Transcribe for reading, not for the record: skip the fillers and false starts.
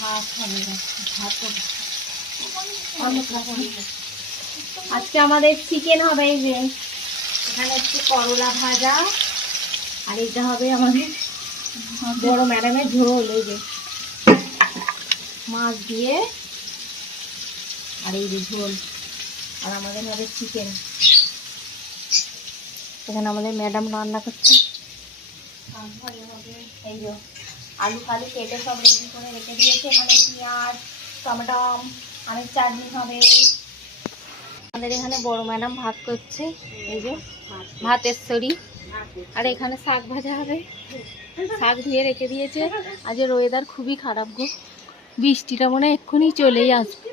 ভাত হবে, ভাত আজকে আমাদের চিকেন হবে। এই যে এখানে হচ্ছে করলা ভাজা, আর এটা হবে আমাদের বড় ম্যাডামের ঝোল। এই যে মাছ দিয়ে, আর এই যে ঝোল, আর আমাদের হবে চিকেন। এখানে আমাদের ম্যাডাম রান্না করছে। এই যে আলু ফালু কেটে সব রেডি করে রেখে দিয়েছে। এখানে পেঁয়াজ, টমেটো, আমের চাটনি হবে। আমাদের এখানে বড় ম্যাডাম ভাত করছে। এই যে ভাতের সরি, আর এখানে শাক ভাজা হবে। শাক ধুয়ে রেখে দিয়েছে। আজের ওয়েদার খুবই খারাপ গো, বৃষ্টিটা মনে হয় এক্ষুনি চলেই আসবে।